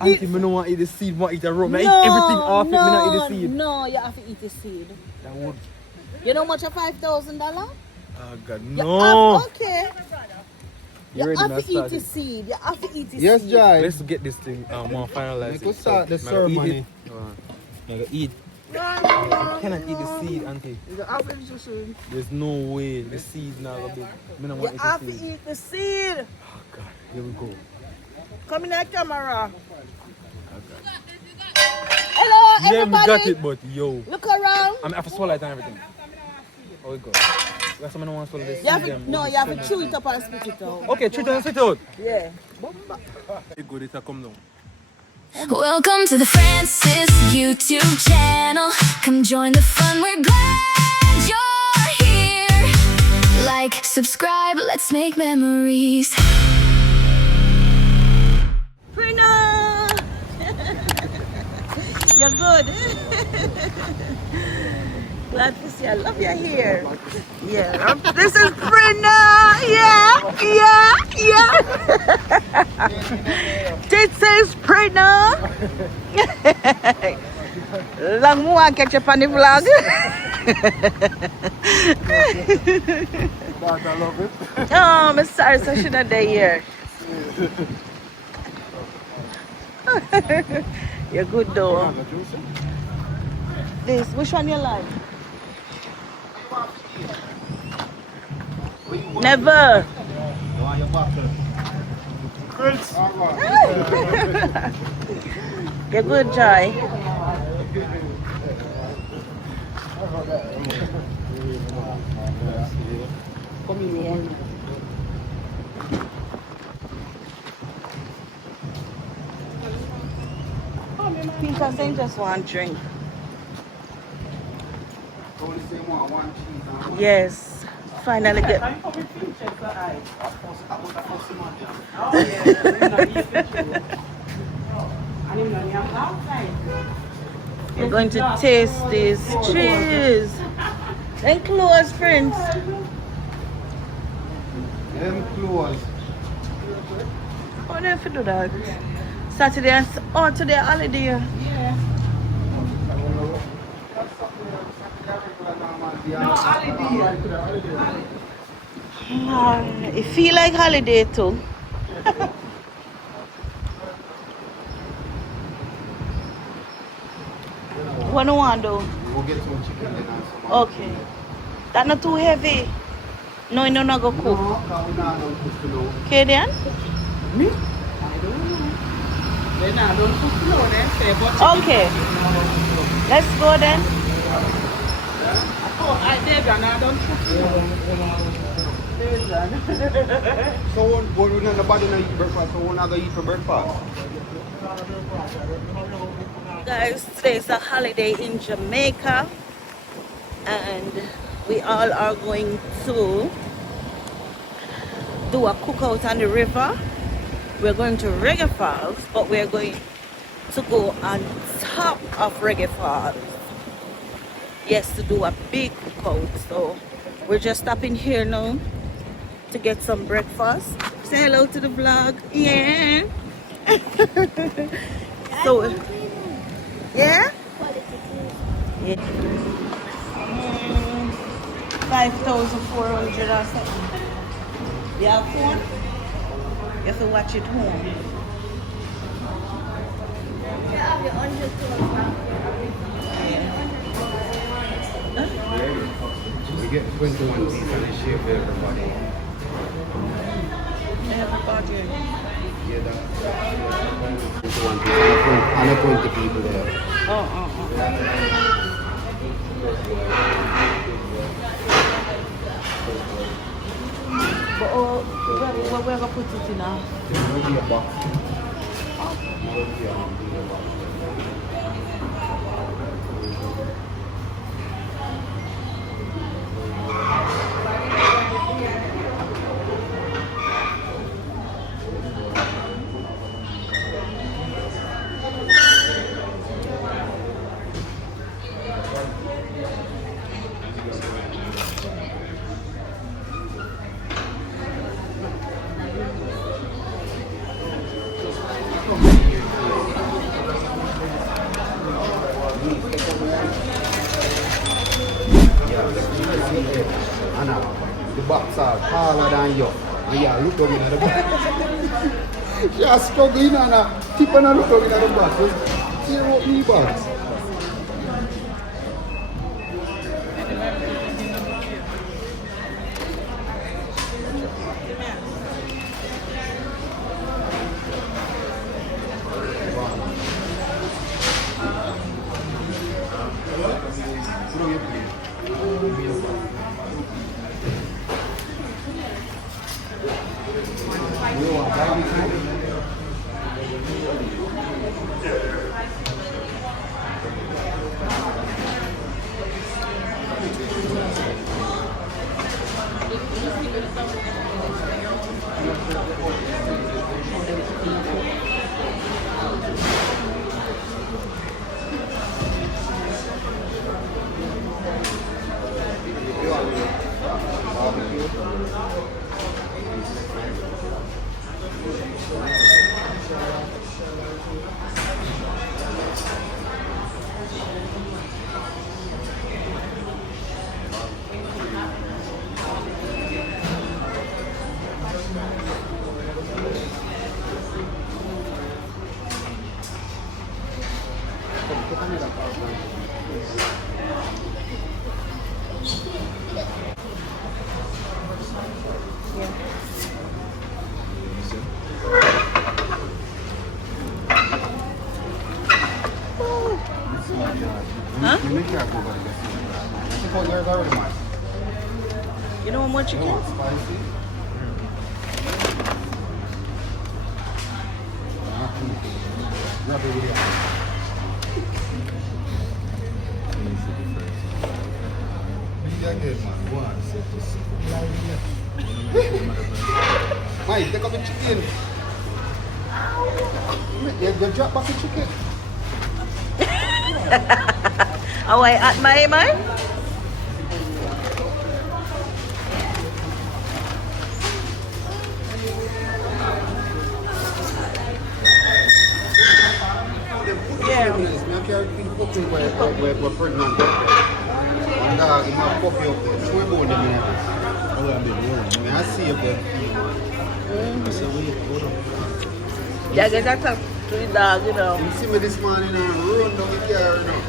Auntie, I don't want to eat the seed, I want to eat the rum. I eat everything off it, I don't eat the seed. No, you have to eat the seed. That would. You know how much of $5,000? Oh God, no. Okay. You have to eat the seed. You have to eat the seed. Yes, Jai. Let's get this thing more finalized. Let's start the ceremony. I'm gonna eat. I cannot eat the seed, Auntie. You have to eat the seed. There's no way. The seed's not gonna be. You have to eat the seed. Oh God, here we go. Come in that camera. Hello, everybody. Yeah, we got it, but yo. Look around. I have to swallow it and everything. How it go? That's someone who wants to swallow this. No, you have to chew it up and spit it out. Okay, chew it and spit it out. Yeah. It's good, it'll come down. Welcome to the Francis YouTube channel. Come join the fun, we're glad you're here. Like, subscribe, let's make memories. Prina! You're good. Glad to see you. I love your hair. Yeah. This is Prina. Yeah. This is Prina. Long more I catch up on the vlog. I love it. Oh, I'm sorry, so I shouldn't have been here. You're good though. This, which one you like? Never. You're good, Joy. Because they just want drink. Yes, finally get. We're going to taste this cheese. Then close, friends. Them close. How do you have to do that? Saturday and today holiday. Yeah. No holiday. It feel like holiday too. What do you want to do? We'll get some chicken then and some. Okay. That not too heavy. No, you not go cook. No, because we not done cook below. Okay then? Me? Then I don't cook no then say but Okay. Let's go then. oh I did and I don't cook So what we nobody not eat breakfast, so we're not gonna eat for breakfast. Guys, today is a holiday in Jamaica and we all are going to do a cookout on the river. We're going to Reggae Falls, but we're going to go on top of Reggae Falls. Yes, to do a big cookout. So we're just stopping here now to get some breakfast. Say hello to the vlog. Yeah. So, yeah? Yeah. 5,400 or something. You have phone? You have to watch it home. We get 21 piece and a share for everybody. Everybody. Yeah, that's 21 piece and a 20 people there. Oh. But where we gonna put it in now? There will be a box. the box are taller than you. And you look over in the box. She is struggling and keep on looking over in the box. Just tear out the box. You don't want more chicken? Spicy. Mike, take up the chicken. You drop back the chicken. Oh, I at my man? Yeah. I carry the puppy we're pregnant. And he might puppy up there. Show him about them. I see up there. I said, wait, hold on. Yeah, get that to the dog, you know. You see me this morning and run down the car, you know.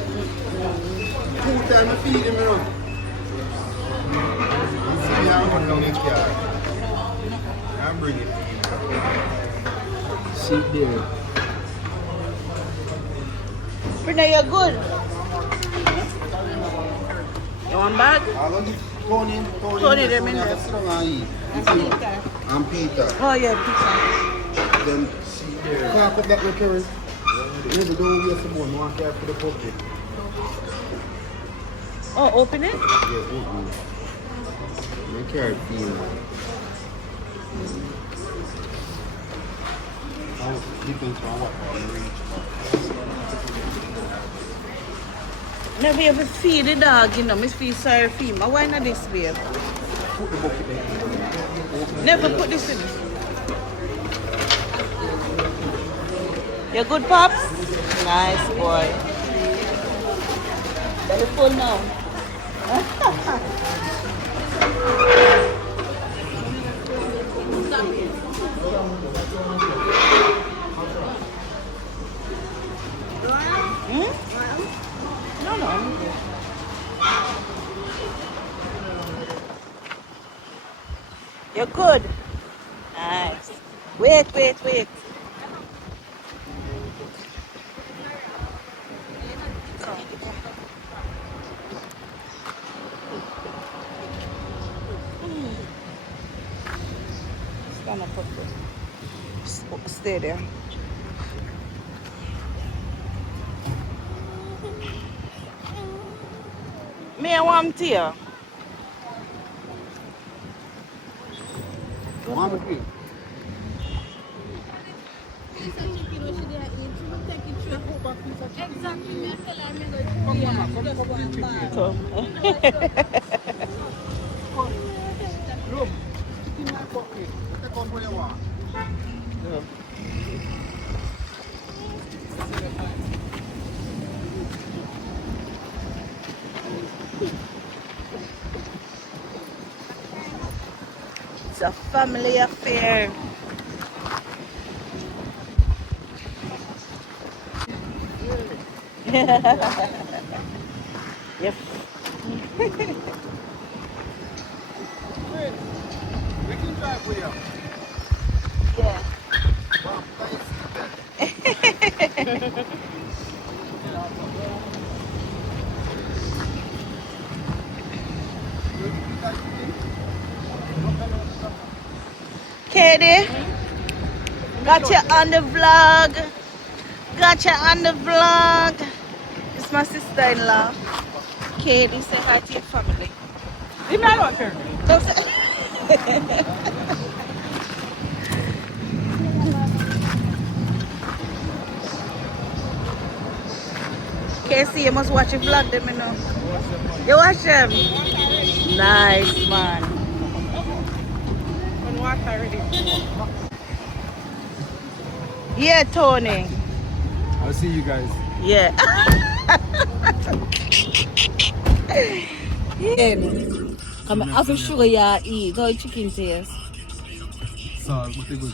2 times I feed him, you know. You see me run down the car. I'm bringing it. Sit there. Brenda, you're good. You want bag? Tony, them in there. I'm Peter. Oh, yeah, pizza. Then crack up that recurrence. Maybe don't waste some more. No one care for the puppy. Oh, open it? Yeah, open it. I carry feel. Depends on what you reach. Never ever feed the dog, you know. I feel sorry for him. Why not this way? Put the bucket there. Never put this in. You good, Pops? Nice boy. Very full now. No, no. You're good. Nice. Wait. Stand up, stay there. Me, I want tea. One with me. Look, stick in my pocket. Take out where you want. It's a family affair. Yep. We can drive with you. Yeah. Katie, got you on the vlog. Got you on the vlog. It's my sister-in-law. Katie, say hi to your family. Leave me alone, sir. Don't say. Casey, you must watch your vlog, them, you know. You watch them? Nice, man. On water already. Yeah, Tony. I'll see you guys. Yeah. Come on, after sugar, yeah, eat. How chicken taste? Salt, but it good.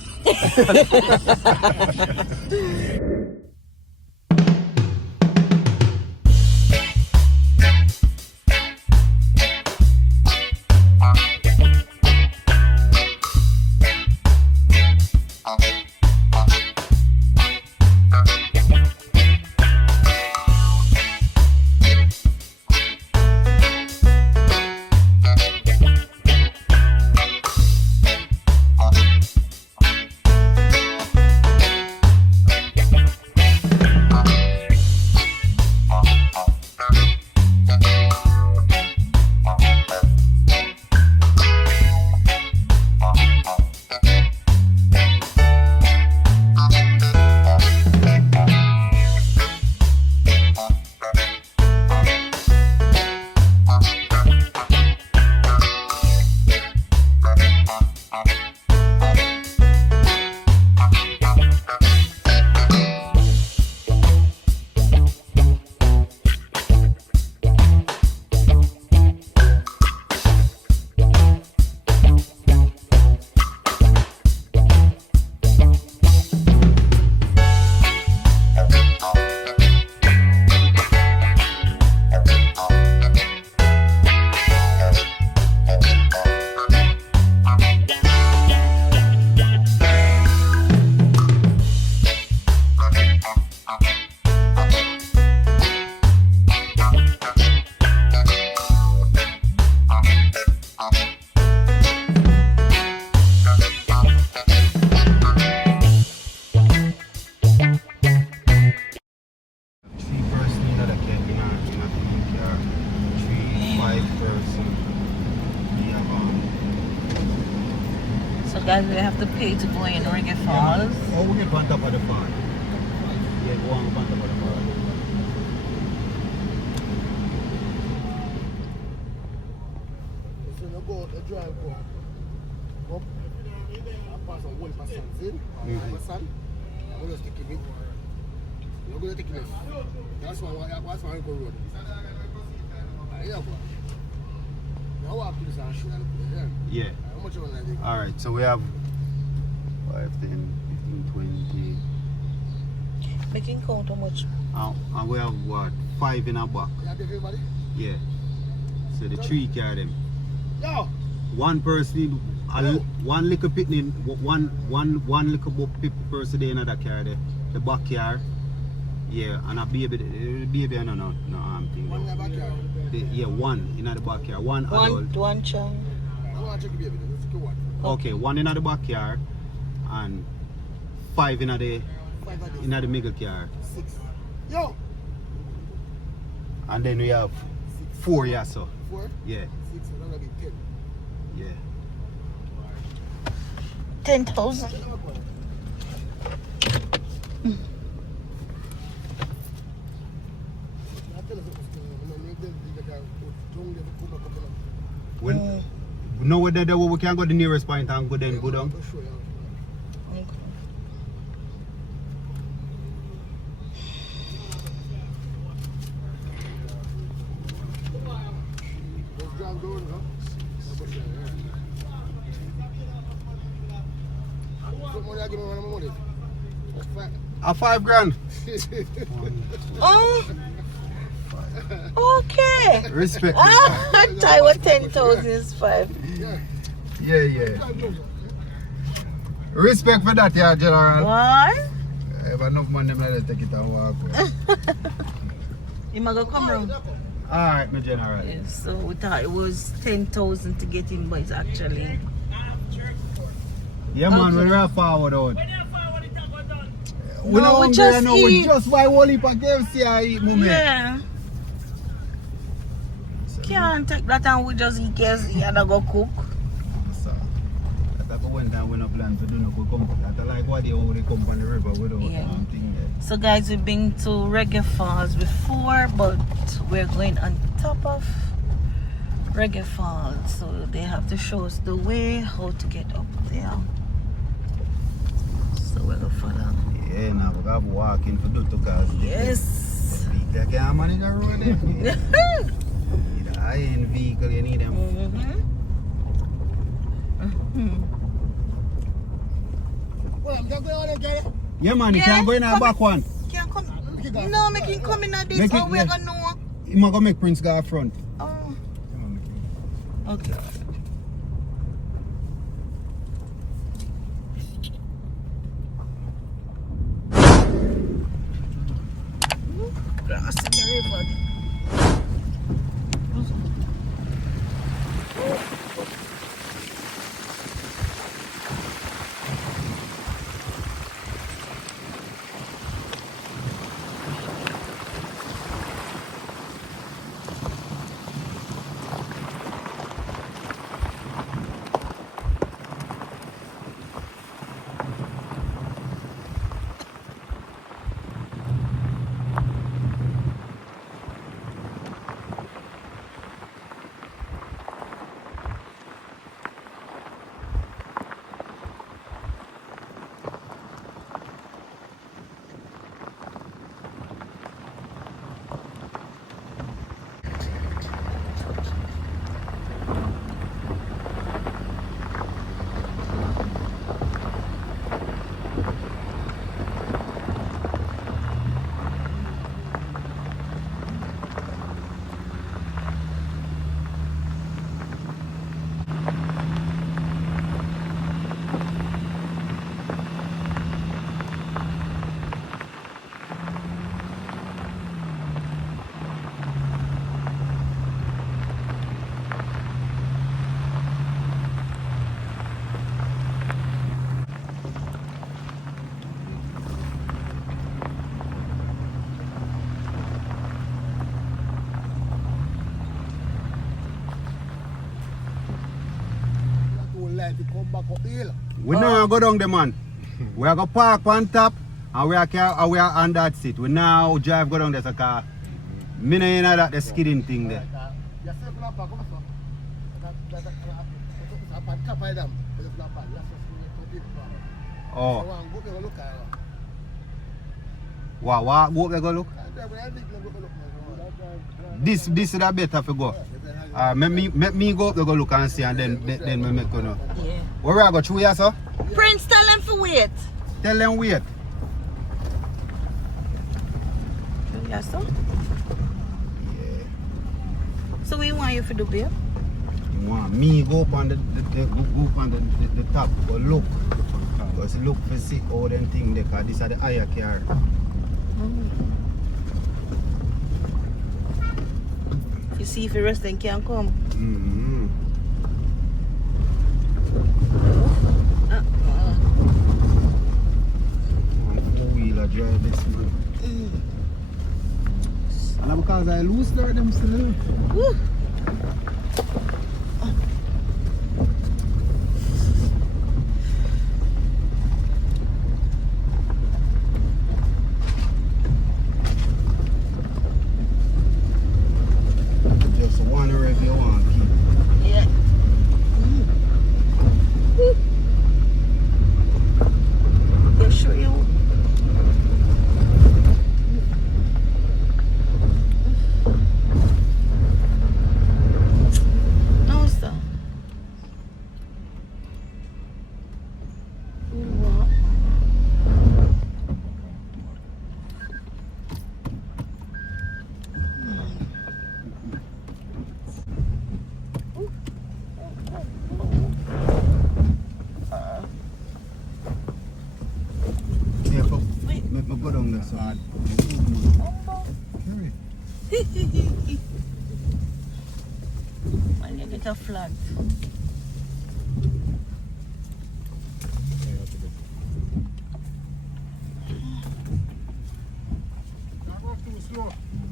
Guys, we have to pay to go in Reggae Falls. Oh, we get on top of the fall. Yeah, go on top of the fall. So you go the drive up, pass on 1%, see? 1%. I'm just taking it. You're going to take it. That's why I go road. Yeah, boy. Now walk to this and shoot and put it there. Yeah. How much you want to take? Alright, so we have 5, 10, 15, 20. Making count how much? And we have what? 5 in our back. You have everybody? Yeah. So the 3 carry them. Yo! One person need one little picnic, one little person in that carry the backyard. Yeah, and a baby no arm thing. One in the backyard? Yeah, one in the backyard. One adult. One child. Okay, one in the backyard and 5 in the middle yard. 6. Yo! And then we have 4 here, so. 4? Yeah. 6, so that's gonna be 10. Yeah. 10,000. When know whether we can go to the nearest point and go then go down. Okay. A 5 grand. Oh. Okay. Respect. I was 10,000 is 5. Yeah. Respect for that, yeah, General. What? If enough money, I'm going to take it and walk. You might come round. Alright, my General. Yes, so we thought it was 10,000 to get in, but it's actually. Yeah, man, Okay. we're forward out. No, we just We eat. just buy one heap of KFC and eat, moment. Yeah. Can't take that and we just eat KFC and I go cook. So, that's one time we no plan to do no good come. That's like what they already come on the river without Yeah. thing there. So guys, we've been to Reggae Falls before, but we're going on top of Reggae Falls. So they have to show us the way how to get up there. So we're gonna follow. Yeah, now we have to walk in for do to cause. Yes. They can't manage the road there. You need a high-end vehicle, you need them. Yeah, man, you Yeah, can't go in the back one. Can't come. No, make him come in at this. Make How it- we're yeah. gonna know? You might go make Prince go up front. Oh. Okay. Crossing the river. We now go down there, man. We are going to park on top and we are on that seat. We now drive go down there, so car. Me no know that the skidding thing there. Oh. What walk they go look? This is the better for go. Make me go up there go look and see and then we make go know. Yeah. Where we are go through here, sir? Prince, tell them to wait. Tell them wait. Yes, sir. Yeah. So we want you to do, babe? You want me go up on the top, go look. Because look for see all them things there, because these are the higher car. You see if the rest then can come. Mm-hmm. Four-wheeler drive this man. And because I lose there, them still. Woo. Just one if you want to keep. Yeah. You sure you? hard. Man, you get a flag.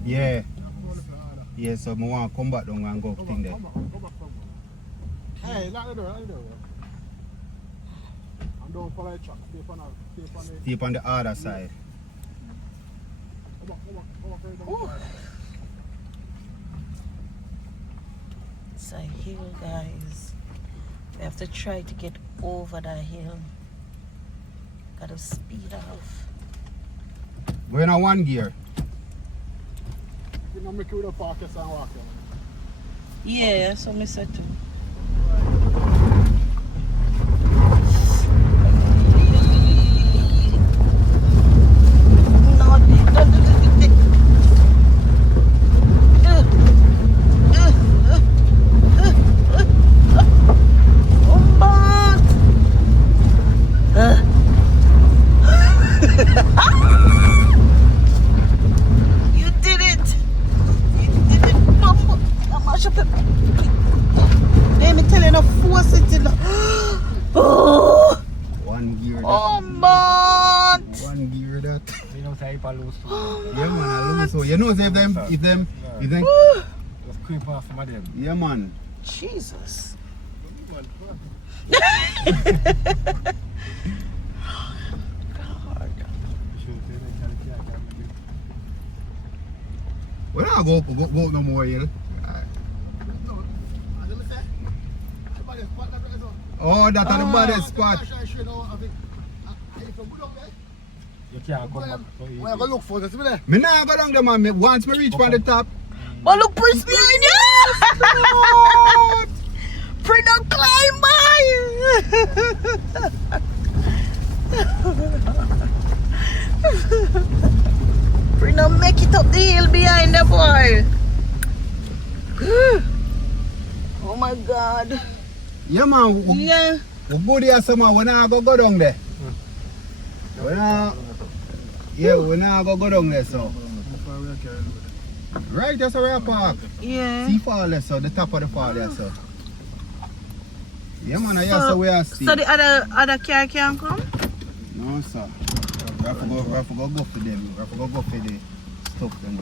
Yeah. Yeah, so I want to come back down and go up thing there. Hey, lock the door, lock the door. And don't follow the truck. Stay on the other side. It's a hill, guys. We have to try to get over the hill. Gotta speed off. We're in a one gear. You know, make you with a park and walk. Yeah, so I said too. You did it! You did it, Mama! I'm mash up it. Let me tell you, no force it in. Oh! One gear that. Oh, man! One gear that. You know, say if I lose two. Yeah, man, I lose. So you know, if them. Just creep off some of them. Yeah, man. Jesus. We're not go no more here. Oh, that's the baddest spot. You can't come back. Where I go look for this? Me nah go down there, man. Once me reach from the top. But look, Prince behind you! Prince don't climb by! Prince don't make it up the hill behind the boy. Oh my God. Yeah, man. Yeah. We go there somewhere. We nah go down there. We nah. Yeah, we nah go down there, so. Right, that's where I park. Yeah. See fall there, so the top of the fall there, so. Yeah, man, I so we are see. So the other car can come? No, sir. We have to go for them. We have to go for the stuff them.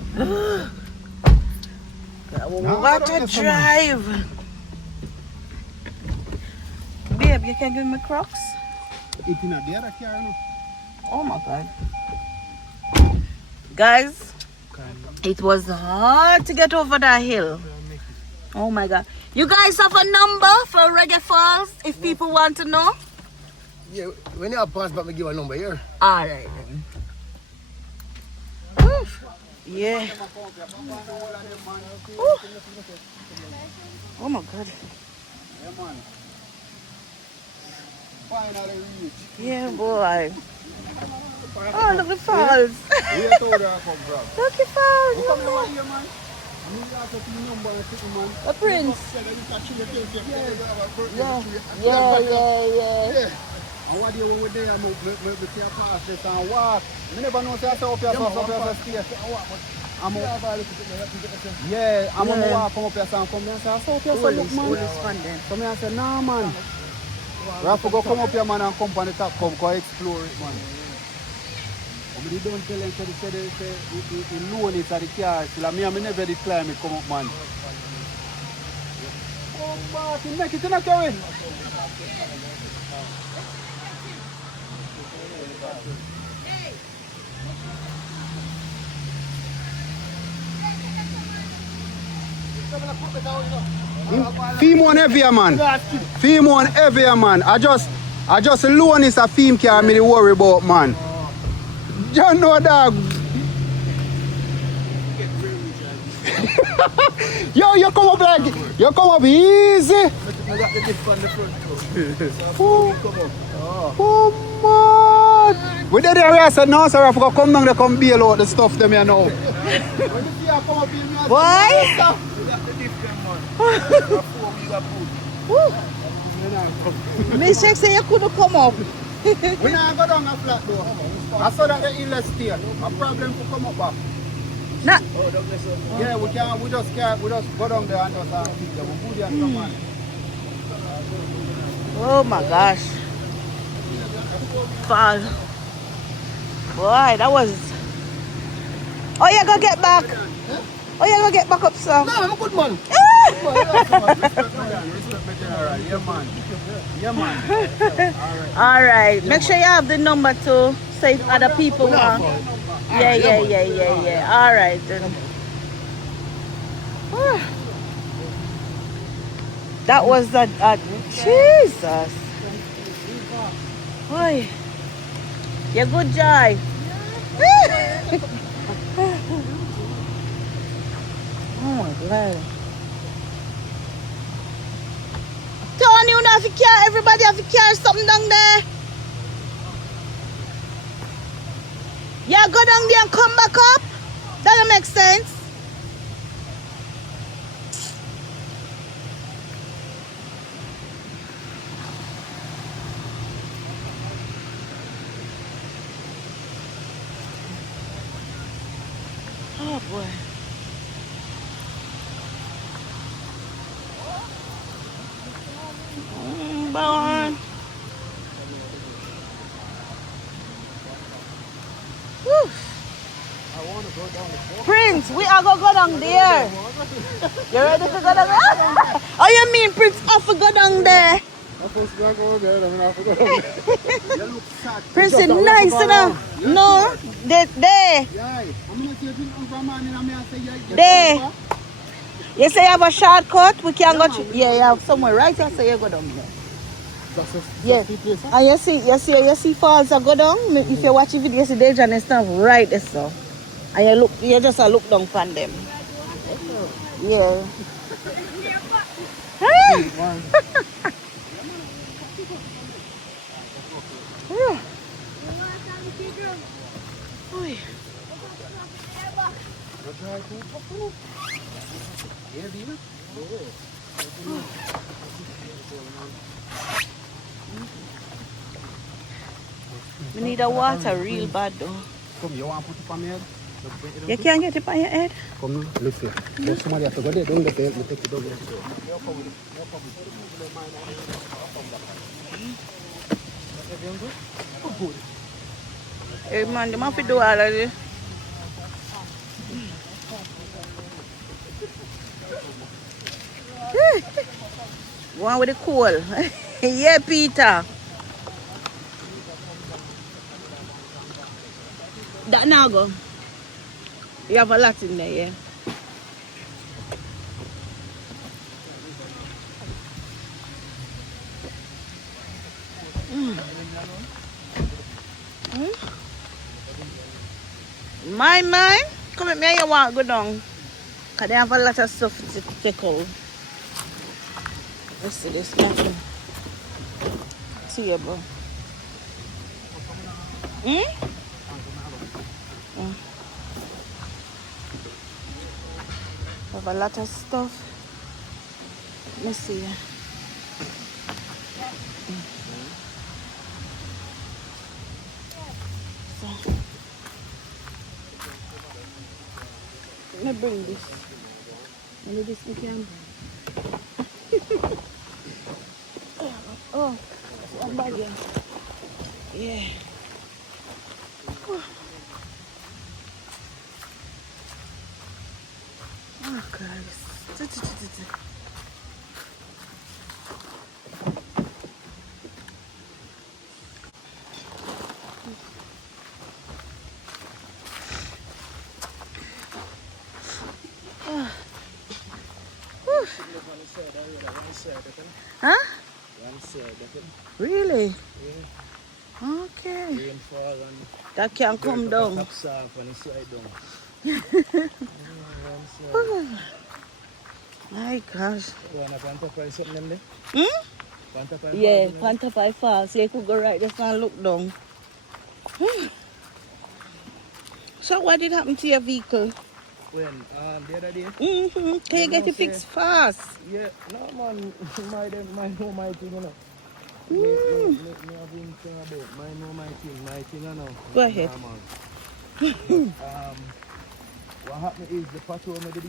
What a drive! Babe, you can give me Crocs? It's in the other car, no? Oh my God. Guys, it was hard to get over that hill. Oh my God. You guys have a number for Reggae Falls if people want to know? Yeah, when you have pass back, me give a number here. Alright then. Oof. Yeah. Ooh. Oh my God. Finally reach. Yeah, boy. Oh, look the falls. Where told her I come from? Look the falls. Come over here, man. You have to see number and take man. A prince. Yeah. And what do you want with there? I see a pass this and walk. I never know say I saw up here, so stay. Yeah, I'm gonna walk come up here and come there and say I saw up here, so look, man. So me I say, nah, man. We have to go come up here, man, and come on the top, come explore it, man. But they don't tell them, so they say the loan is at the car. So me never did climb it, come up, man. Oh, but you make it in a carry. Theme one heavier, man. Theme one heavier, man. I just loan is a theme car me worry about, man. You know, dog. Yo, you come up like, you come up easy. Oh, man. We did the area, I said, no, sir, I forgot come down there, come bail out the stuff them here now. Boy. Me say you couldn't come up. We not go down a flat though. I saw that the hill stay. A problem to come up back. Nah. Yeah, we just go down there and just keep them. We put there some man. Oh my gosh. Fall. Boy, that was. Oh, you gonna get back? Oh, you gonna get back up, sir? No, I'm a good man. Yeah, man. All right. Make sure you have the number too, so if other people want. Yeah. All right then. That was a Jesus. Boy, you good, Joy. Oh my God. Tony, you have to carry, everybody have to carry something down there. Yeah, go down there and come back up. That don't make sense. Oh boy. Born. Prince, we are going to go down there. You ready to go down there? Oh, you mean Prince have to go down there? Prince is nice enough. No, there. There. You say you have a shortcut? We can go through. Yeah, you have somewhere right here, so you go down there. Yeah, and you see falls that go down. If you watch the video, you see the and stuff right there, so. And you just look down from them. Yeah. We need a water real bad though. Come, you want to put it on your head? You can't get it on your head? Come now, look here. But somebody have to go there, don't get there, we take it over there. Hey man, you have to do all of this. One with the coal. Yeah, Peter. That now go. You have a lot in there, yeah. My, come at me, you want to go down. Because they have a lot of stuff to take out. Let's see this nothing. Table. Have a lot of stuff. Let me see. So, let me bring this. Maybe this we can bring. Oh, one bag here. Yeah. Oh, guys. Huh? Really? Okay. That can come down. My gosh. Yeah, Pantapai Falls. So you could go right there and look down. So what did happen to your vehicle? When? The other day? Can you get it fixed fast? Yeah, no man, my thing, you know. Me have been saying about my thing, I know. Go ahead. What happened is the patrol when they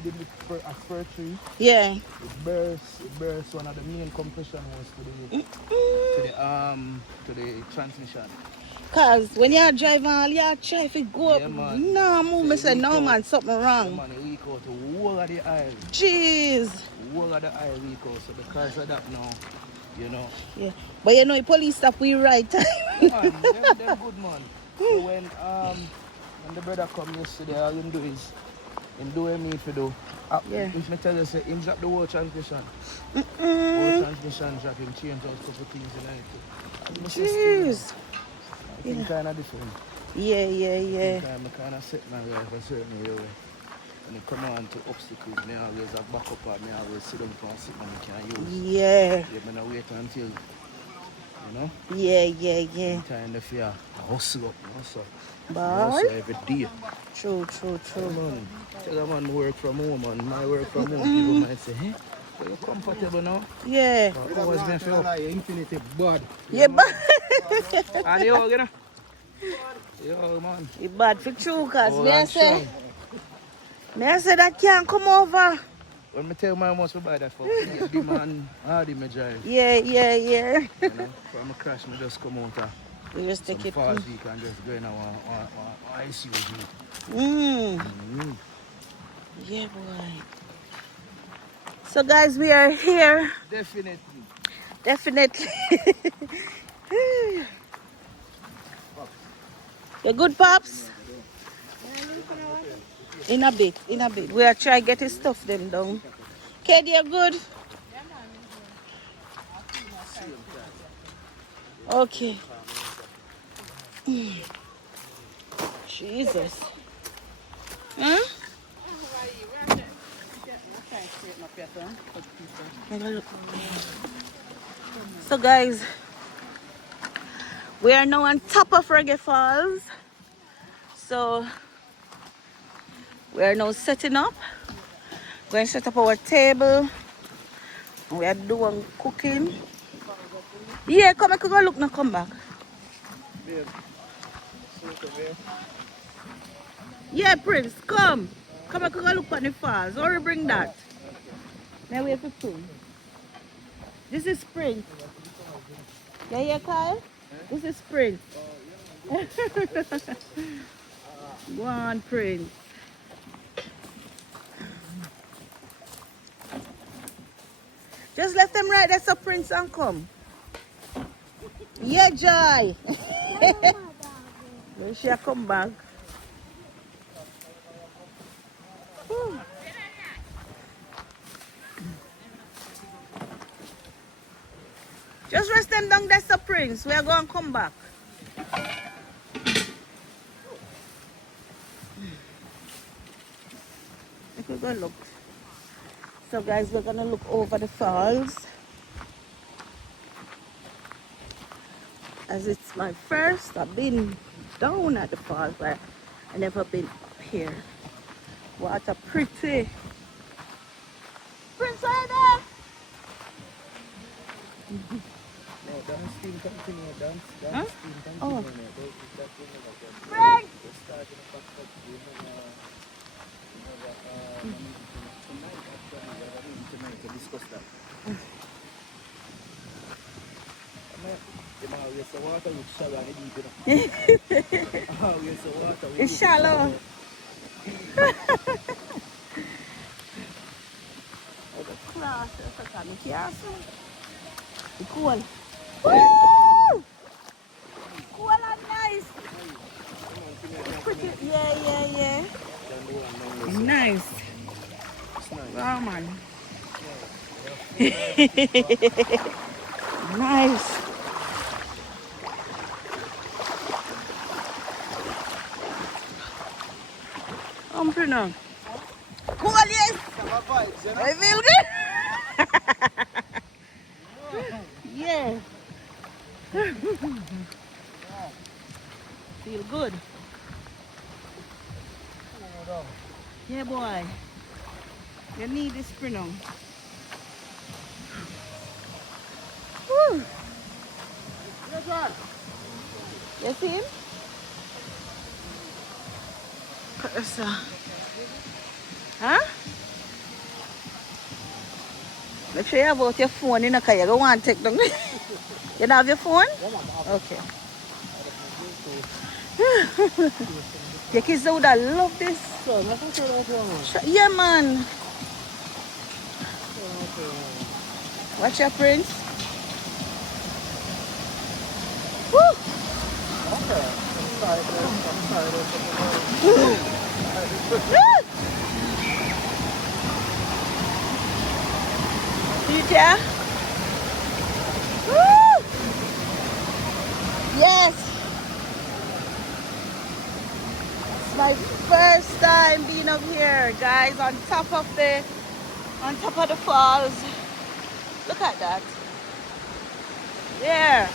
did a spur tree, Yeah. it burst one of the main compression hose to the transmission. Cause when you're driving all your traffic go up, Yeah, man. no move, me say no man, something Yeah, wrong. man, it leak out the whole of the aisle. Jeez. Whole of the aisle leak out. So because of that now, you know. Yeah. But you know the police stop we right time. Yeah, man, them good man. So when the brother come yesterday, all him do is him do what he need to do. Yeah. If me tell you say him drop the whole transmission. Whole transmission drop him change out a couple things in it. Jeez. I think kinda different. Yeah. I kind of set my way for a certain way. When it come on to obstacles, me always have back up and me always sit down for something I can use. Yeah. Yeah, me not wait until, you know? Yeah. Time the fear, hustle up, hustle. Boy. Hustle every day. True. Man, tell a man work from home, man. My work from home, people might say, hey, are you comfortable now? Yeah. But always been for up. Infinity bad. Yeah, but And you, you know? Yo, man. it bad for true, cause Hold me I on, say strong. that can't come over. When me tell my must to buy that for the man, hardy me drive. Yeah. You know, from a crash, me just come out We just some take it. fast week and just go in our ICU. Yeah, boy. So guys, we are here. Definitely. You good, Pops? In a bit. We are trying to get his stuff them down. Katie, you good? Okay. Jesus. Huh? So guys, we are now on top of Reggae Falls. So we are now setting up. Going to set up our table. We are doing cooking. Yeah, come and go look now, come back. Yeah, Prince, come. Come and go look on the falls. Or bring that. Now we have to two. This is Prince. Yeah, Kyle? This is Prince. Go on, Prince. Just let them ride that's a Prince and come. Yeah, Joy. When she come back. Whew. Just rest them down, that's a Prince. We are going to come back. If we go look. So guys, we're going to look over the falls. As it's my first, I've been down at the falls, but I've never been up here. Water pretty. Prince, are you there? No, dance team continue, dance Huh? team continue. Oh. Friend! Tonight to discuss that. The water with shallow and deep, It's shallow. Class, that's a kind of castle. It's cool. Woo! Cool and nice. Pretty. Yeah. Nice. Wow, man. Nice. Pretty now. Cool, yes. I feel good. Yeah. Feel good. Yeah, boy. You need this spring now. Woo. You see him? Huh? Make sure you have out your phone in because you don't want to take them. You don't have your phone? Okay. Your kids would have love this. Yeah, man. Watch your prince. Woo! Teacher? Woo! Yes! It's my first time being up here, guys, on top of the falls. Look at that. There.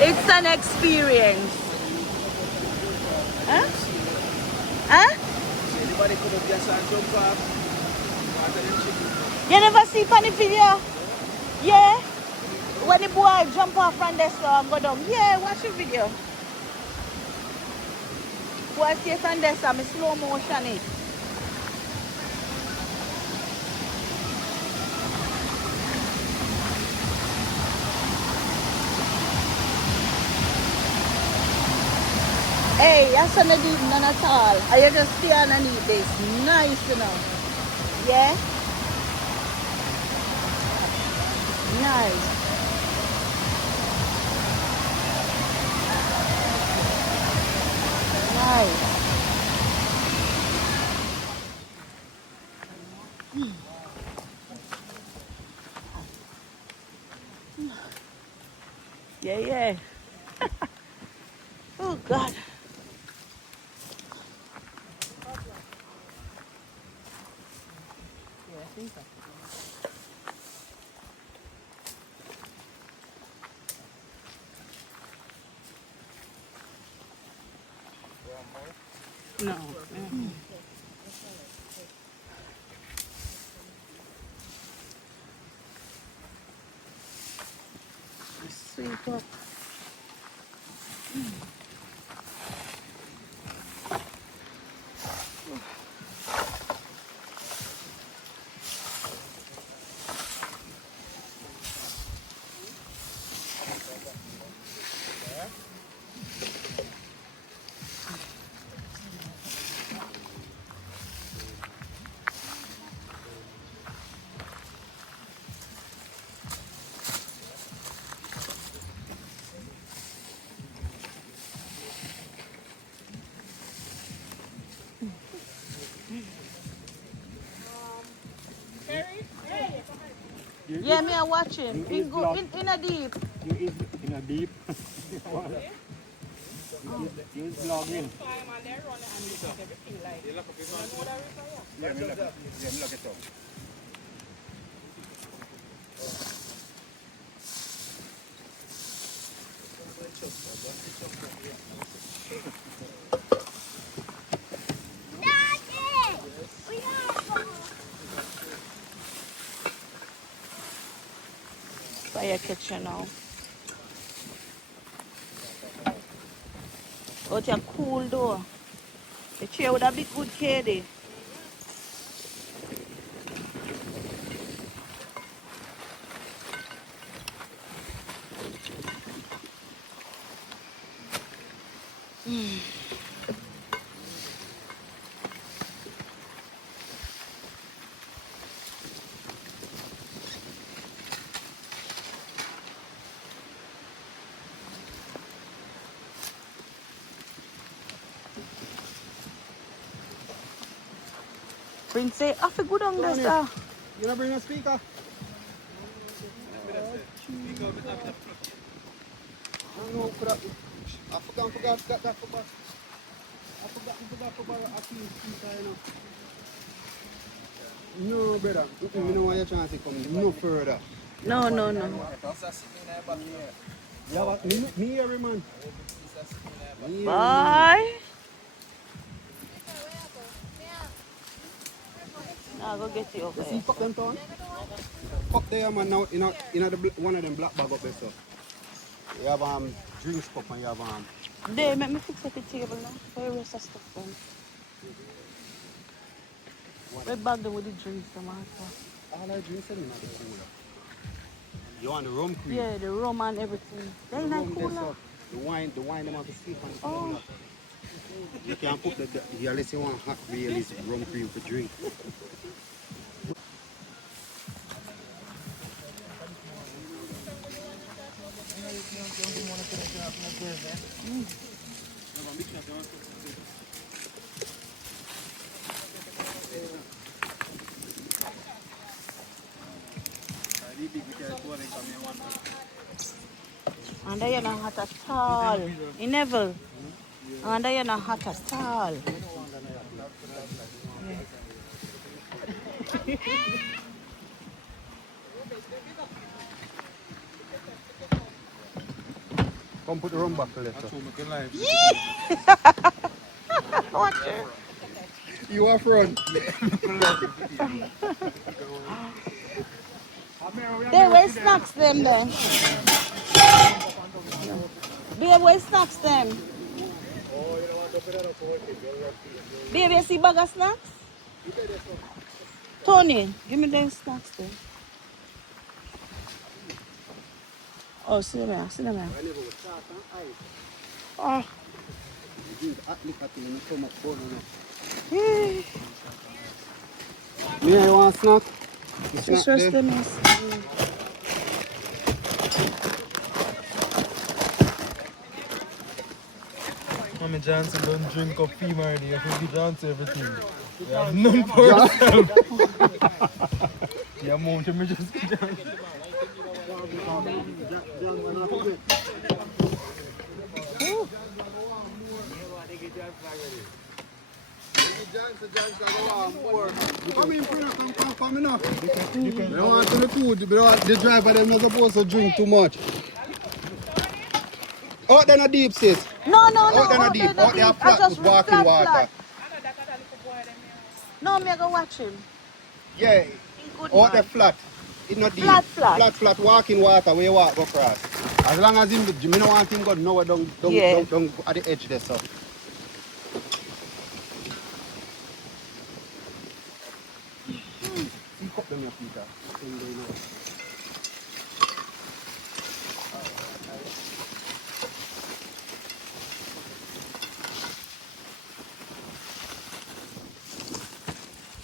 It's an experience. Huh? Huh? Anybody could have just jump off. You never see funny video? Yeah? When the boy jump off from the store and go down. Yeah, watch the video. Boy see from the store, I'm slow motion it. Hey, that's not deep none at all. I just stay underneath this. Nice, you know. Yeah? Nice. Nice. Yeah, yeah. Oh, God. Yeah, I think so. No. Sweep up. Yeah, me are watching. In a deep. You is in a deep. You is vlogging. Yeah, me look it up. Fire kitchen now. Oh, it's a cool door. The chair would have been good, Katie. Prince say, I feel good on this. You gonna bring a speaker? No, I forgot that for bus. I forgot for a speaker, you know. No, brother. You know why you're trying to come no further. No. Yeah, but me every man. Bye. I'll go get you over You see there. cup them town? Cup there, man, now, one of them black bag up there, so. You have drinks cup and you have They make me fix up the table now. For the rest of stuff then. We bag them with the drinks them also. all our drinks in the cooler. You want the rum cream? Yeah, the rum and everything. They in a rum there, cooler. so the wine them have to sleep on the Oh. cooler. You can put unless you want hot Baileys rum cream for drink. And they are not hot at all. In Neville. And they are not hot at all. Come put the rum back there. Watch it. You are front. They where snacks them then. Baby, where snacks them? Baby, you see bag of snacks? Tony, give me them snacks then. Oh, see them here, see them here. Oh. Me, you want snack? Just rest them here. Mommy Johnson don't drink up female already. You have to give Johnson everything. You have none for yourself. Yeah, mom, you may just give Johnson. Come in front of them, come enough. They don't want the food, the driver them not supposed to drink too much. Out there no deep, sis. No. Out there no deep. Out there flat with walking water. No, me I go watch him. Yeah. Good Out there man. flat. It's not deep. Flat. Walking water where you walk go across. As long as him, me don't want him go nowhere down at the edge there, so. See cup them your Peter.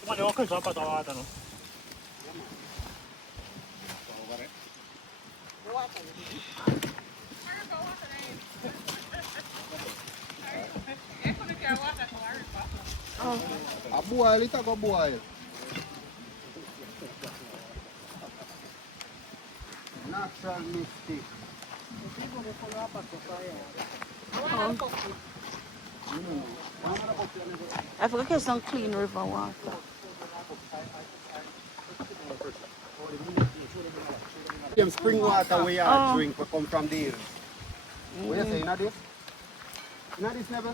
Come on, you're okay, so I'm about to water now. A boil, it a go boil. Natural mystic. I forgot to get some clean river water. Them spring water we are drink we come from there. What you say, you know this? You know this, never?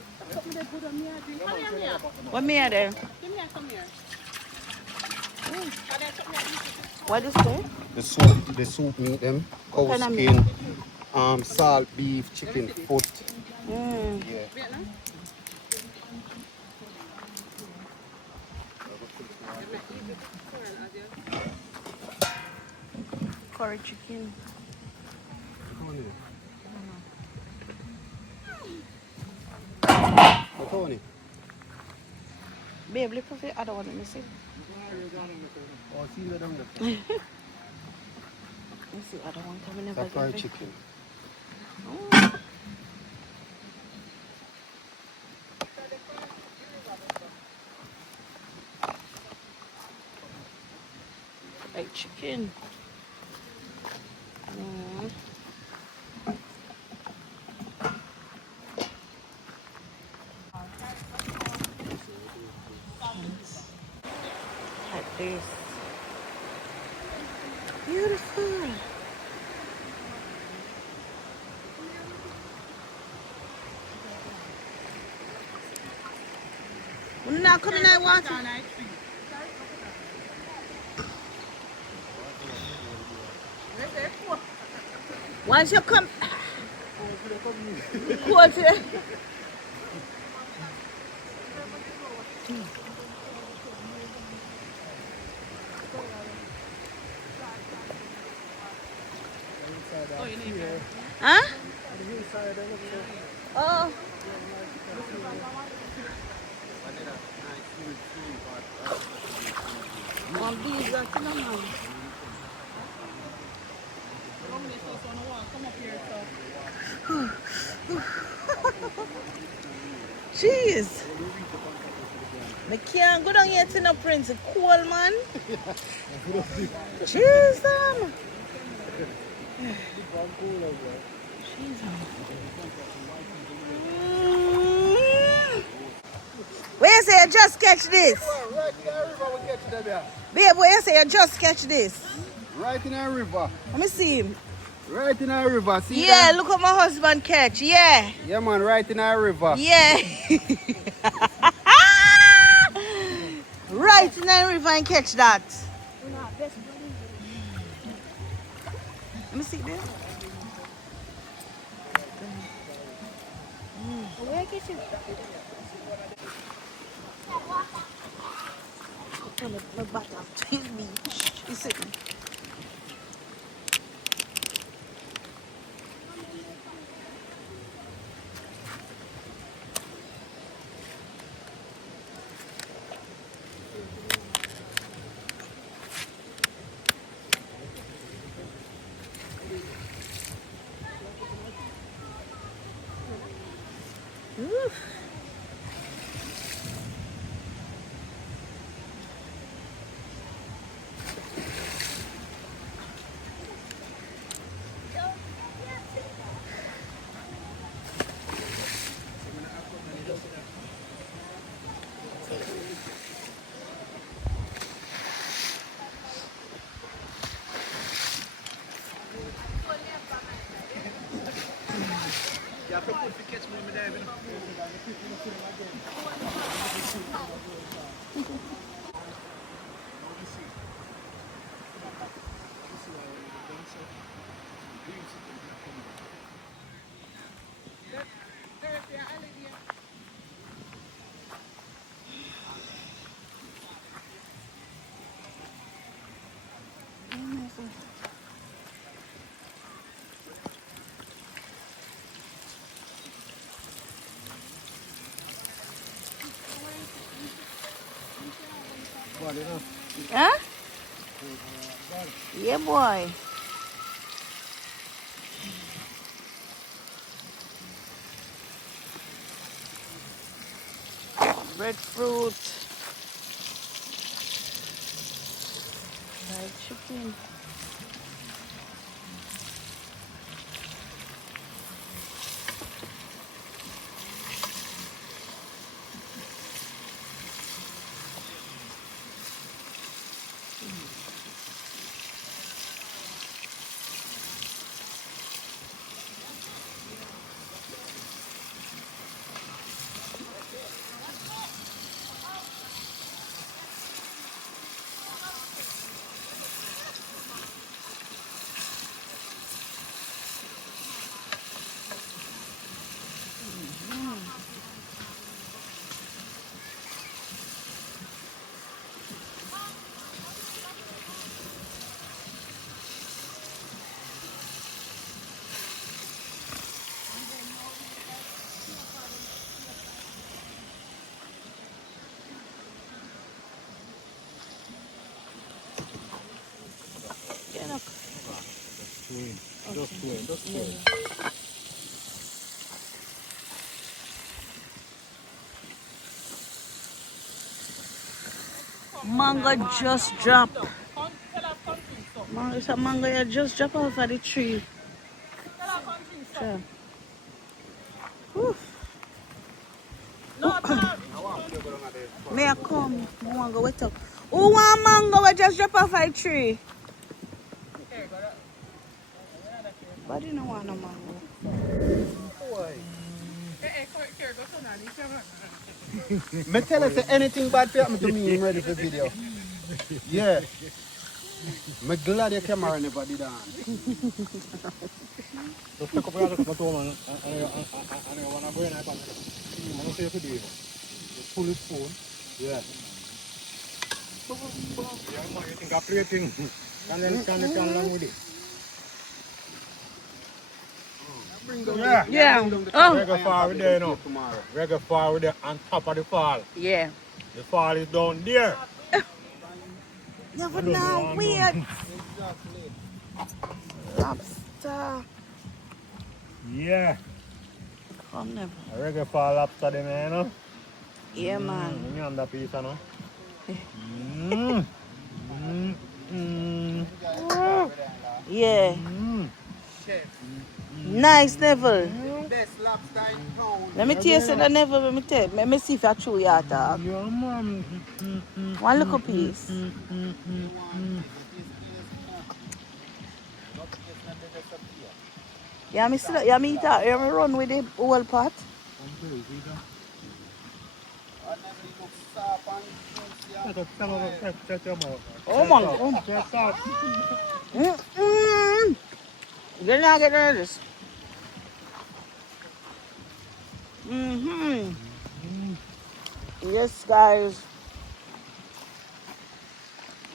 What me are there? What is there? The soup meat them, What cow kind of skin, salt, beef, chicken foot. Mm. Yeah. Curry chicken. Tony. Babe, look for the other one, let me see. Oh, see the down there. Let me see the other one coming in. That's fried chicken. Oh. Fried chicken. Mm. Like this. Beautiful. We're not coming out water. Once you come, go to the... Huh? Oh. One bees that in a man. Jeez. I can't go down yet in a Prince. It's cold, man. Jeez, man. Where you say you just catch this? Right in the river we catch them here. Babe, where you say you just catch this? Right in the river. Let me see him. Right in the river. See Yeah, that? look what my husband catch. Yeah. Yeah, man, right in the river. Yeah. Right in the river and catch that. Let me see there. Where catch it? My butt up to his beach. He's sitting. Huh? Yeah, boy. Breadfruit. Fried chicken. Mango just dropped. It's a mango you just drop off of the tree. Sure. May I come? I want to go wet up. Who want mango we just drop off of the tree? But you don't want no mango. Me tell her say anything bad happen to me, I'm ready for video. Yeah. I'm glad your camera never did that. Just take up your other tomato man, and you want to burn it on it. I'm not saying to do it. Just pull it spoon. Yeah. Yeah, man, you think a plating. And then can along with it. Yeah. Yeah. Oh. Reggae Fall with there, you know. Reggae Fall with there on top of the fall. Yeah. The fall is down there. Yeah, but now weird. Lobster. Yeah. Come never. Reggae Fall lobster them, you know. Yeah, man. You have that piece, you know. Yeah. Nice, Neville. Best lobster in town. Let me taste it, Neville. Let me taste. Let me see if I chew your dog. Yeah, man. One little piece. Yeah, me still, yeah, me eat that. Yeah, me run with the whole pot. Oh my God. You're not getting rid of this. Yes, guys.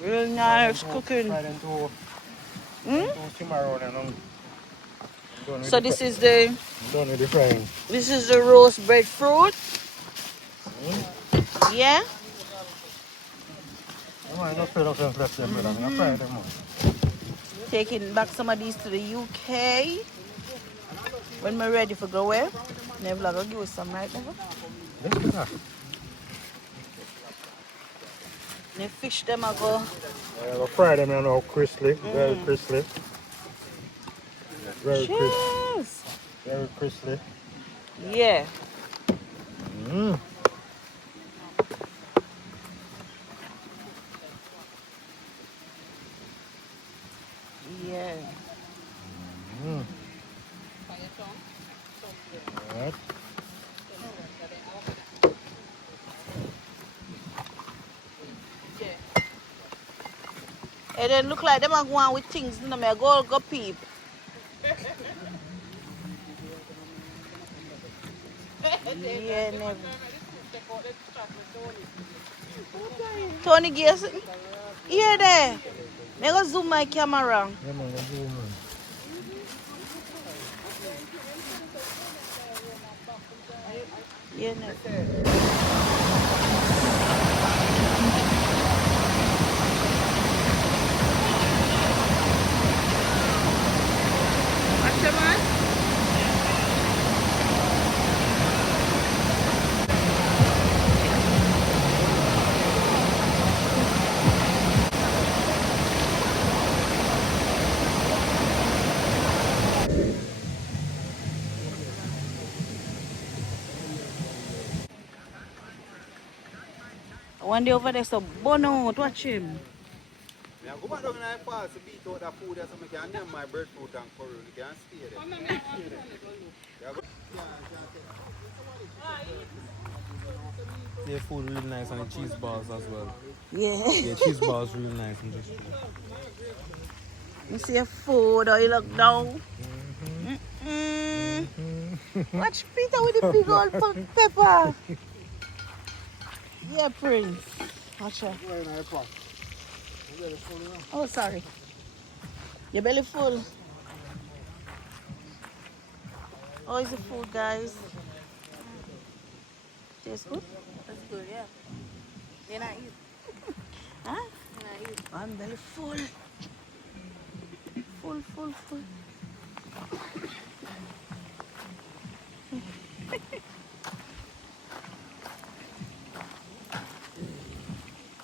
Real nice cooking. So this is the roast breadfruit. Yeah. Taking back some of these to the UK. When we're ready for go away, Neville will give us some, right, Neville? The fish them I go. Yeah, we'll fry them, you know, crisply, very crisply. Very crispy. Very crisply. Yeah. Yeah. Right. It don't look like them are going with things, you know, me go peep. Yeah, never. Tony Gears, here there. Me go zoom my camera. Yeah, man, go zoom, man. Yeah, never. What's the man? One day over there, so burn out, watch him. I go back down in the falls to beat out that food there so I can name my breadfruit and curry. You can stay there. Yeah, food really nice and the cheese balls as well. Yeah. Yeah, cheese balls really nice and just. You see a food or you look down. Watch Peter with the big old pepper. Yeah, Prince. Watch her. Oh, sorry. Your belly full. Oh, is the food, guys? Tastes good? That's good, yeah. Then I eat. Huh? Then I eat. I'm belly full. Full.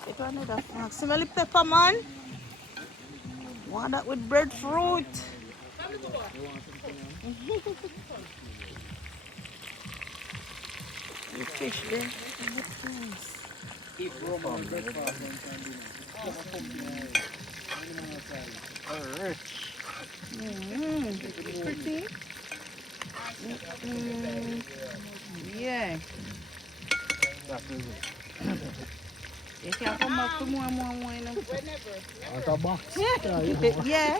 Take another snack. Smell the pepper, man. Want that with breadfruit. The fish there. Pretty. Yeah. You can come back for more, you know. Like a box. Yeah.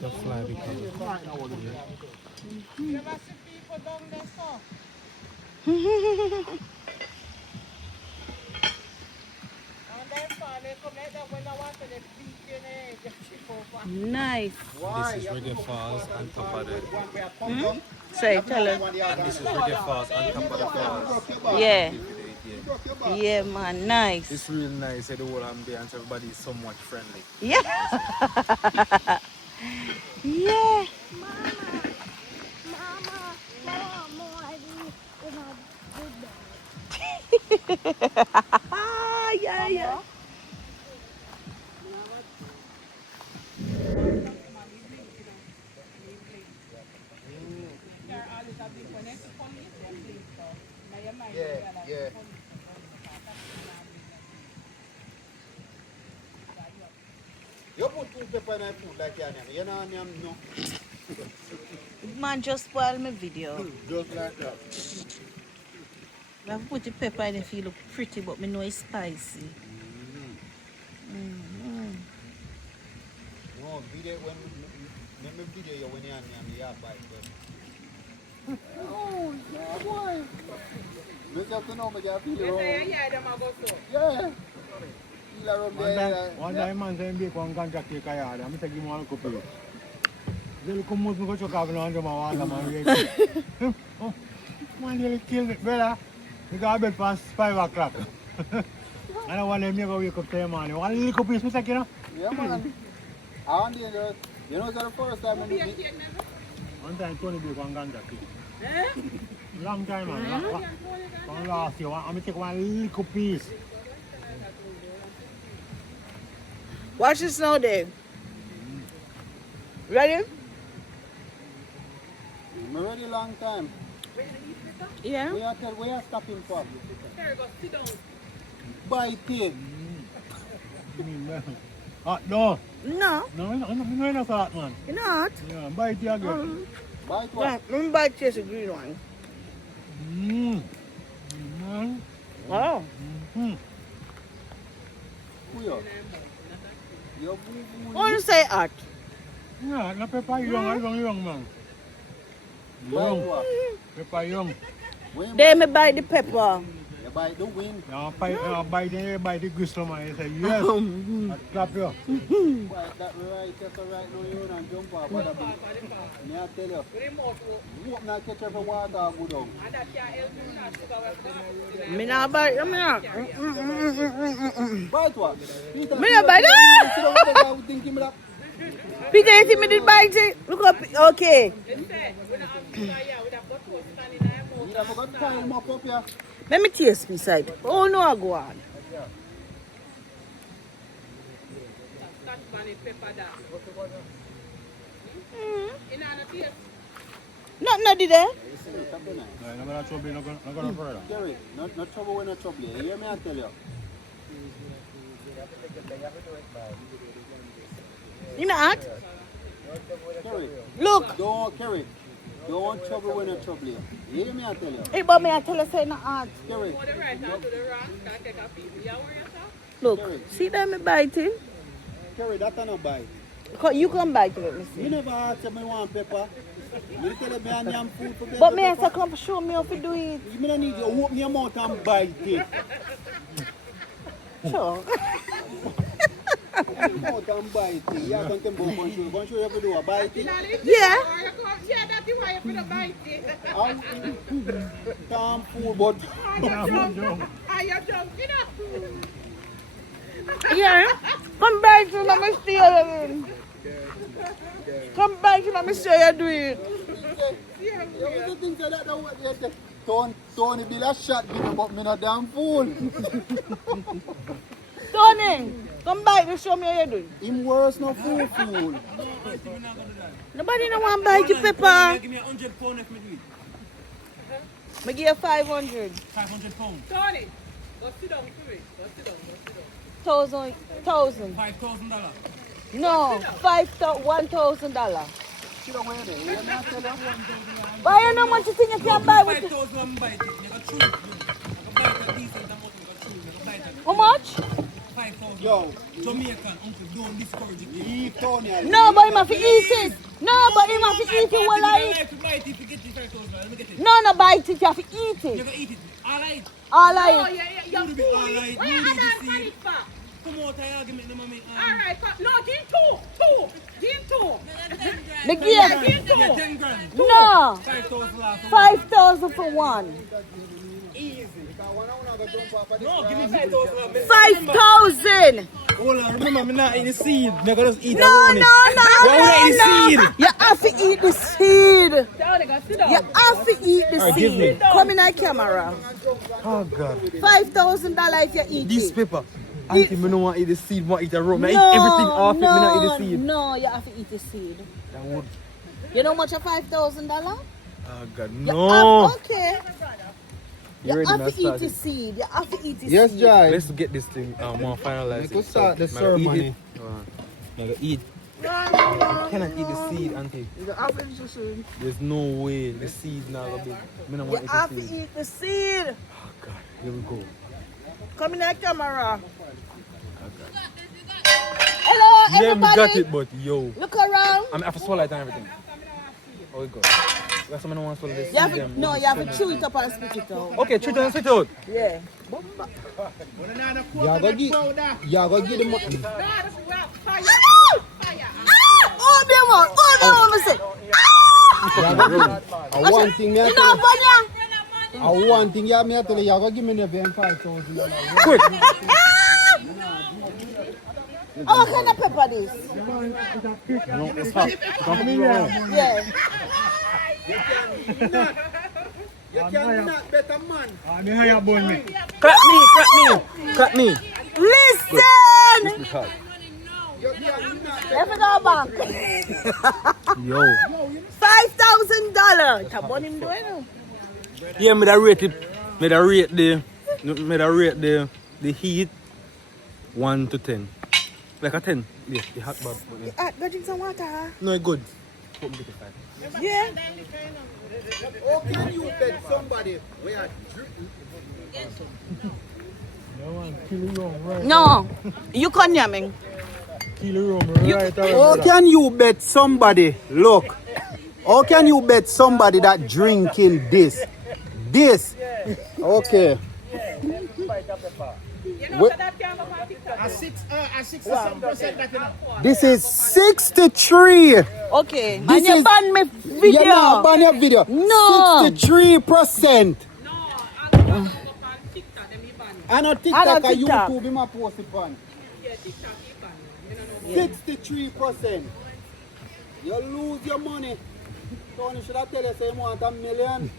The fly because Nice. this is Reggae Falls on top of the. Say, tell her. This is Reggae Falls on top of the falls. Yeah. Yeah. Yeah, man. Nice. It's real nice. The whole ambience, everybody is somewhat friendly. Yeah. Yeah. Yeah, yeah. Yeah. You put two pepper in food like you know, no. Man, just spoil my video. Just like that. I have put the pepper in if you look pretty, but me know it's spicy. No, video when me video you when you have bite. Oh, yeah, boy. You have to know me get feel around. Yeah. Feel around there. One time man saying be one contract take a yard. I'm taking one copy. They'll come out and go to cabin under my water, man. Oh, man, they'll kill it, brother. You got a bed past 5 o'clock. I don't want them to wake up there, man. One little piece, Mr. Kino? Yeah, man. I'm dangerous. You know, it's the first time I meet. One time, Tony be one contract. Long time, man. One last year, I'm going to take one little piece. Watch this now, Dave. Ready? I'm already long time. Yeah. We are stopping for. Sit down. Bite it. No. No. No, I'm not that, man. You're not? Yeah, bite it again. Bite what? Yeah, let me bite just a green one. Oh. Who you? You're What do you say, Art? Yeah, no pepper young, man. Bite what? Pepper young. They me buy the pepper. You bite the wind. Yeah, bite the gristle, man. You say, yes. I clap you. Bite that right, that's right. No, you don't jump off. What about? May I tell you? Hope not catch up for water or go down. Me not buy it. Me not. Bite what? Me not buy it. That. Peter, you see me did bite it? Look up. Okay. You have got time up here. Let me taste beside. Oh no, I go on. Not did I? I'm going to trouble you, not going to further. Jerry, not trouble when not trouble. You hear me, I tell you. You not? Kerry, Look. don't Kerry. Don't trouble when not trouble you. You hear me, I tell you. Hey, but me I tell you say not hard. Kerry, Look, see that me biting? Kerry, that's not bite. You can bite it, let me You see. never asked me want pepper. You tell me I need food for But me I say come show me how to do it. You don't need to open your mouth and bite it. Sure. Open your mouth and bite it. You have to come back and show you. Go show you how to do a bite it. Yeah. Can't fool, but Yeah. Come back to let me see you. Come back to let me see you do it. you think that what you say? Tony Bill a shot me, but me not damn fool. Tony, Come bite and show me how you doing. Him worse no fool. Nobody no want bite your pepper. Give me 100 pounds if me do it. Me give you 500. 500 pounds. Tony, go sit down for me. Go sit down. $1,000. $5,000. No, $1,000. Sit down where there. You not tell her? Why you know much you think you can buy with it? 5,000 I'm buying it. You got true. I can buy it a decent amount. You got true. You can buy it How much? 5,000. Yo. Jamaican, uncle, don't discourage it. He Tony. No, but him have to eat it. No, but him have to eat it while I eat. If you buy it, if you get it 5,000, let me get it. No, bite it. You have to eat You it. can eat it. All right. All I Oh, eat. yeah, You do be all right. Why You you do add the that for seed. it for? Come out of argument, mommy. Alright, no, give two. Give two. The Yeah, gear. give two. Yeah, 10 grand. No. 5,000 last. 5,000 for one. No, give me 5,000 last. 5,000. Hold on, remember, I'm not eating the seed. I'm gonna just eat No. Why would I eat the seed? You have to eat the seed. Tony, go sit down. You have to eat the Alright, give me. seed. Come in our camera. Oh, God. $5,000 if you eat This it. pepper. Auntie, me don't want to eat the seed, I want to eat the raw. I eat everything off it, me not eat the seed. No, you have to eat the seed. That would. You know how much of $5,000? Oh, God, You no. have, okay. You ready have now, to eat start the it. seed. You have to eat the Yes, seed. Jai. Let's get this thing more finalized. We could start the So, ceremony. I eat. I cannot eat the seed, auntie. You have to eat the seed. There's no way the seed now gonna be. Me don't You want to have eat to the seed. eat the seed. Oh God, here we go. Come in our camera. Hello, Yeah, we everybody. got it, but yo, Look around. I have to swallow it and everything. Oh, we go. That's someone who wants to swallow this. You have to, no, you have to chew it up and spit it out. Okay, treat it and spit out. Yeah. You go give the money. Oh, them one. Oh, them one, me say. One thing me You know, Banya? one thing you me tell you, you go give me the $5,000. Quick. Oh, what kind of pepper this? Yeah. You cannot better man. Me hire bun me. Clap me. Listen! You cannot. Let me go back. Yo. $5,000. It's a money in doing. Yeah, me da rate it. Me da rate the heat 1 to 10. Like a 10. Yeah, the hot bad. Go drink some water. No, it's good. Yeah. How can you bet somebody where are No. You can't hear me. How can you bet somebody, look, how can you bet somebody that drinking this? Okay. This is 63. Okay. This and you is- ban me video. Yeah, ban your video. No. 63%. I know TikTok and TikTok. YouTube, I post it on. 63%. You lose your money. Tony, should I tell you say you want $1 million?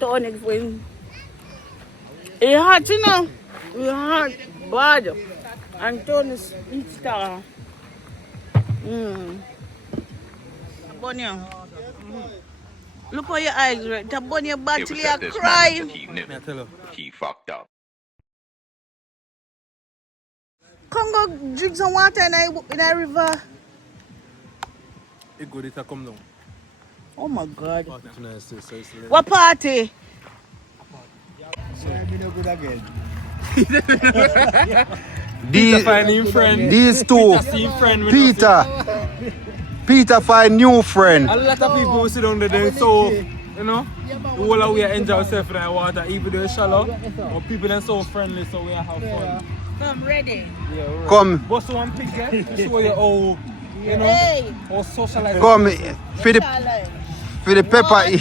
Tonic win. It's hot, you know. It's hot. Bad. And Tony's eat star. Bonya. Look how your eyes red. Tabonia bad till you cry. He knew. I tell you. He fucked up. Come go drink some water in a river. It's good if I come down. Oh my God. Nice, What party? Me no good again. Peter find him friend. These two, See friend. Peter find new friend. A lot of people will sit down there, so, you know, the whole of we enjoy ourselves in the water, even though it's shallow. But people are so friendly, so we have fun. Come ready. Yeah, right. Come, Bust one pick, yeah? To show you how, you know, Hey. how socialized. come for the pepper.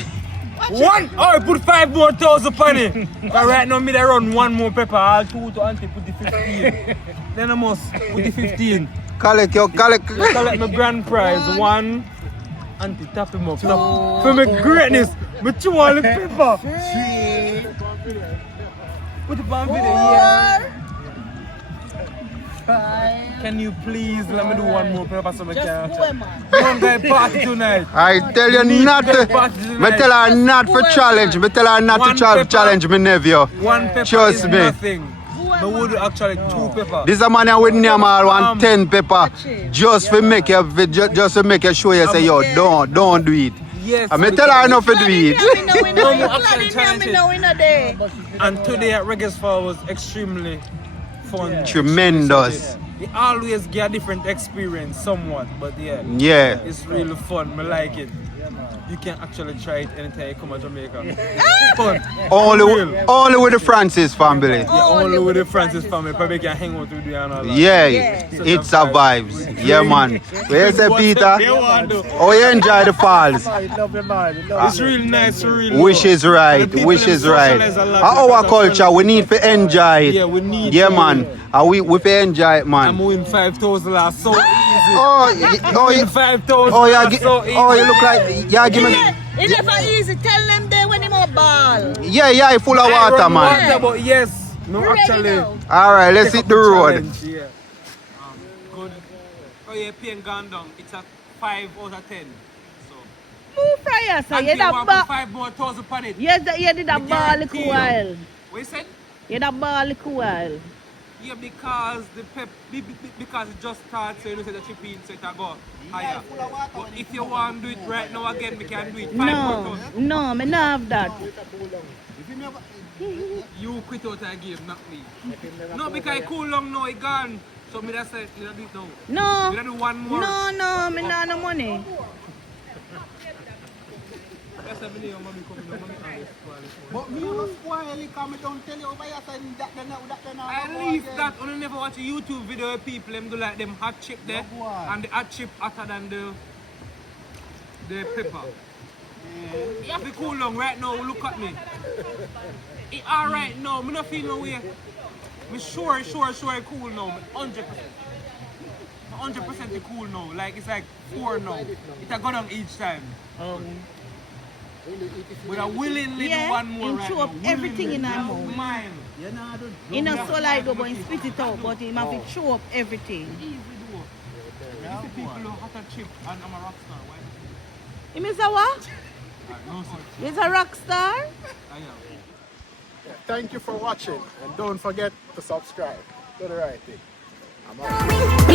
One! Oh, put 5 more thousand on it. But right now, me they run 1 more pepper. I'll 2 to auntie put the 15. Then I must put the 15. Collect. Collect my grand prize. 1. Auntie, tap him up. Tap. For my greatness, me chew all the pepper. Put it on video, yeah. Can you please let me do one more pepper so we can one guy party tonight. I tell you not to. Me tell her not for challenge. Me tell her not to challenge me nephew. One pepper Trust is me. nothing. I would actually 2 pepper. This a man with name all want 10 pepper just to make you show you say yo don't do it. Yes. I me tell her enough to do it. And today at Reggae Falls was extremely fun. Tremendous. You always get a different experience somewhat, but Yeah. it's really fun. I like it. You can actually try it anytime you come to Jamaica. Fun. Only with the Francis family. Yeah, only with the Francis family. Probably can hang out with you and all that. Yeah, it survives. Yeah, man. Where you say, Peter? Oh, you enjoy the falls. It's really nice, really. Wish is right. Wish is right. Our culture, we need to enjoy it. Yeah, we need. Yeah, man. We enjoy it, man. I'm winning 5,000 last so easy. Oh, win 5,000. Oh, yeah. So easy. Oh, you look like. Yeah, give me. It's never easy. Tell them they when him a ball. Yeah, it's full of water, man. Water, but yes, no, actually. All right, let's hit the road. Yeah. Good. Oh yeah, pain gone down. It's a 5 out of 10. So. Move fryer, so And you you want da 5 more thousand on it. Yes, you did a ball a while. What you said? You did a ball a while. Yeah, because because it just starts, so you know, so the chip in, so it go higher. But if you want to do it right now again, we can do it 5 more thousand. No, me not have that. You quit out the game, not me. No, because it cool long now, it gone. So me just say, you do it now. No. You do one more. No, me not no money. That's a video, mommy coming up, mommy always spoil it. But me not spoil it, because I don't tell you over here saying that. At least that, I never watch a YouTube video where people them do like them hot chip there. And the hot chip hotter than the pepper. You have to cool long right now, look at me. It alright now, me not feel no way. Me sure it cool now, 100%. 100% it cool now, like it's like 4 now. It a go down each time. But I willingly do one more right chew now. up everything in our mouth. Mine. He not so like go but he spit it out, but he have to chew up everything. Easy do. You see people who hot a chip and I'm a rock star, why? He means a what? No, sir. He's a rock star? I am. Thank you for watching, and don't forget to subscribe. Do the right thing. I'm out.